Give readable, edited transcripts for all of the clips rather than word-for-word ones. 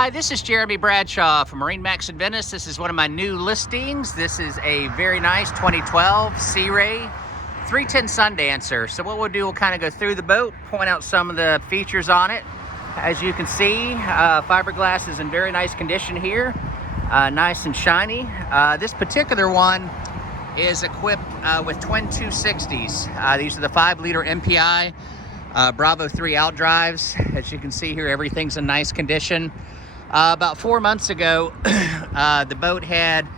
Hi, this is Jeremy Bradshaw from MarineMax Venice. This is one of my new listings. This is a very nice 2012 Sea Ray 310 Sundancer. So what we'll do, we'll kind of go through the boat, point out some of the features on it. As you can see, fiberglass is in very nice condition here, nice and shiny. This particular one is equipped with twin 260s. These are the 5-liter MPI Bravo 3 outdrives. As you can see here, everything's in nice condition. About 4 months ago, the boat had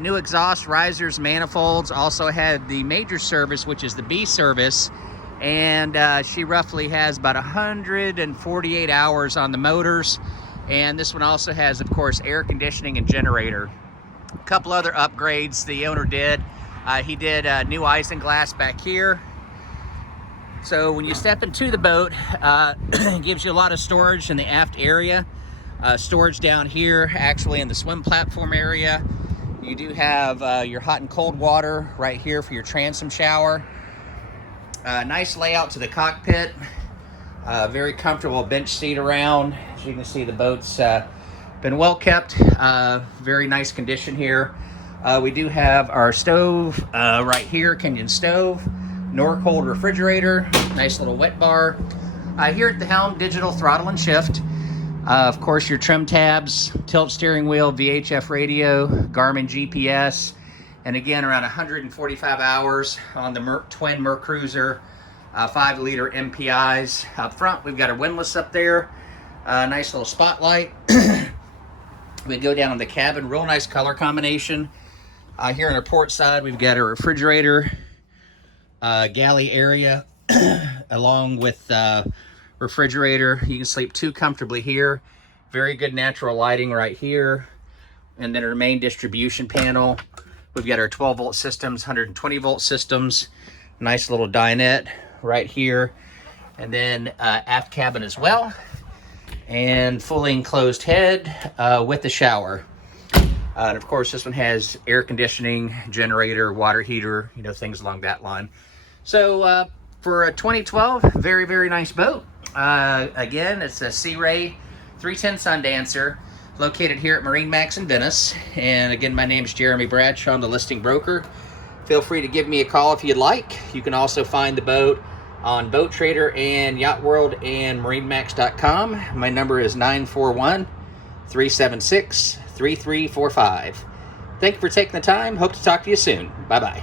new exhaust risers, manifolds, also had the major service, which is the B service, and she roughly has about 148 hours on the motors. And this one also has, of course, air conditioning and generator. A couple other upgrades the owner did. He did new isinglass back here. So when you step into the boat, it gives you a lot of storage in the aft area. Storage down here, actually in the swim platform area. You do have your hot and cold water right here for your transom shower. Nice layout to the cockpit. Very comfortable bench seat around. As you can see, the boat's been well kept. Very nice condition here. We do have our stove right here, Kenyon stove. Norcold refrigerator, nice little wet bar. Here at the helm, digital throttle and shift. Of course, your trim tabs, tilt steering wheel, VHF radio, Garmin GPS, and again, around 145 hours on the twin Mercruiser 5-liter MPIs. Up front, we've got our windlass up there. Nice little spotlight. We go down in the cabin, real nice color combination. Here on our port side, we've got a refrigerator, galley area, along with refrigerator. You can sleep 2 comfortably here. Very good natural lighting right here. And then our main distribution panel. We've got our 12-volt systems, 120-volt systems. Nice little dinette right here. And then aft cabin as well. And fully enclosed head with the shower. And of course, this one has air conditioning, generator, water heater, you know, things along that line. So for a 2012, very, very nice boat. Again, it's a Sea Ray 310 Sundancer, located here at MarineMax in Venice. And again, my name is Jeremy Bradshaw, I'm the listing broker. Feel free to give me a call if you'd like. You can also find the boat on Boat Trader and Yacht World and MarineMax.com. My number is 941-376-3345. Thank you for taking the time. Hope to talk to you soon. Bye-bye.